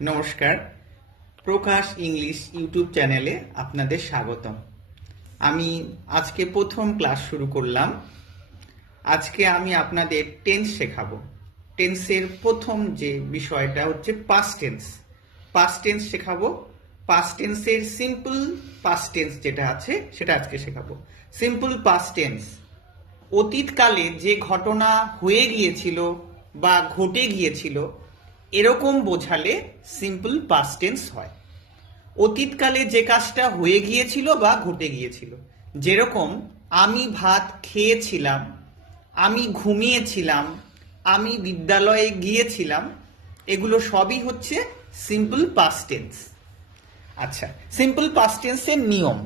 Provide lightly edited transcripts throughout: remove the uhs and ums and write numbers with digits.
নমস্কার, প্রকাশ English YouTube চ্যানেলে আপনাদের স্বাগতম। আমি আজকে প্রথম ক্লাস শুরু করলাম। আজকে আমি আপনাদের টেন্স শেখাবো। টেন্সের প্রথম যে বিষয়টা হচ্ছে পাস্ট টেন্স। পাস্ট টেন্স শেখাবো। পাস্ট টেন্সের সিম্পল পাস্ট টেন্স যেটা আছে সেটা আজকে শেখাবো। সিম্পল পাস্ট টেন্স অতীতকালে যে ঘটনা হয়ে গিয়েছিল বা ঘটে গিয়েছিল এরকম বোঝালে সিম্পল পাস্ট টেন্স হয়। অতীতকালে যে কাজটা হয়ে গিয়েছিল বা ঘটে গিয়েছিল, যেরকম আমি ভাত খেয়েছিলাম, আমি ঘুমিয়েছিলাম, আমি বিদ্যালয়ে গিয়েছিলাম, এগুলো সবই হচ্ছে সিম্পল পাস্ট টেন্স। আচ্ছা, সিম্পল পাস্ট টেন্সের নিয়ম।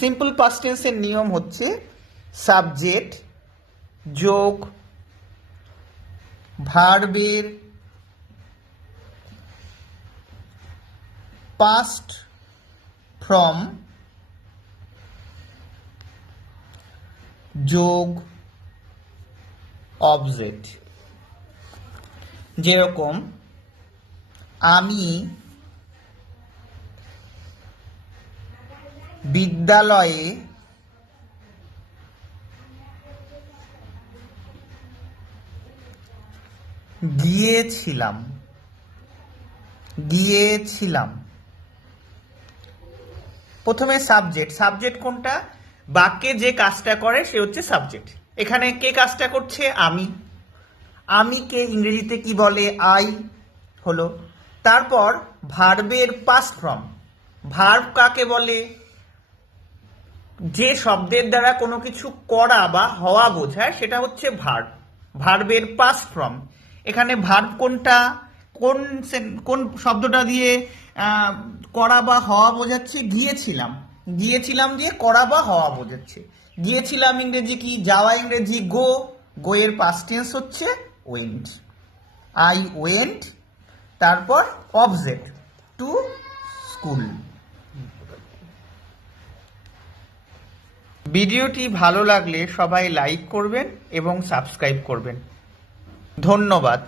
সিম্পল পাস্ট টেন্সের নিয়ম হচ্ছে সাবজেক্ট যোগ ভার্বের পাস্ট ফ্রম যোগ অবজেক্ট। যেরকম আমি বিদ্যালয়ে গিয়েছিলাম। প্রথমে সাবজেক্ট। সাবজেক্ট কোনটা? বাক্যে যে কাজটা করে সে হচ্ছে সাবজেক্ট। এখানে কে কাজটা করছে? আমি। আমিকে ইংরেজিতে কি বলে? আই হলো। তারপর ভার্বের পাস্ট ফর্ম। ভার্ব কাকে বলে? যে শব্দের দ্বারা কোনো কিছু করা বা হওয়া বোঝায় সেটা হচ্ছে ভার্ব। ভার্বের পাস্ট ফর্ম। এখানে ভার্ব কোনটা? কোন কোন শব্দটা দিয়ে করা বা হওয়া বোঝাচ্ছে? গিয়েছিলাম। গিয়েছিলাম দিয়ে করা বা হওয়া বোঝাচ্ছে। গিয়েছিলাম ইংরেজি কি? যাওয়া ইংরেজি গো। গো এর পাস্ট টেন্স হচ্ছে ওয়েন্ট। I went. তারপর অবজেক্ট টু স্কুল। ভিডিওটি ভালো লাগলে সবাই লাইক করবেন এবং সাবস্ক্রাইব করবেন। ধন্যবাদ।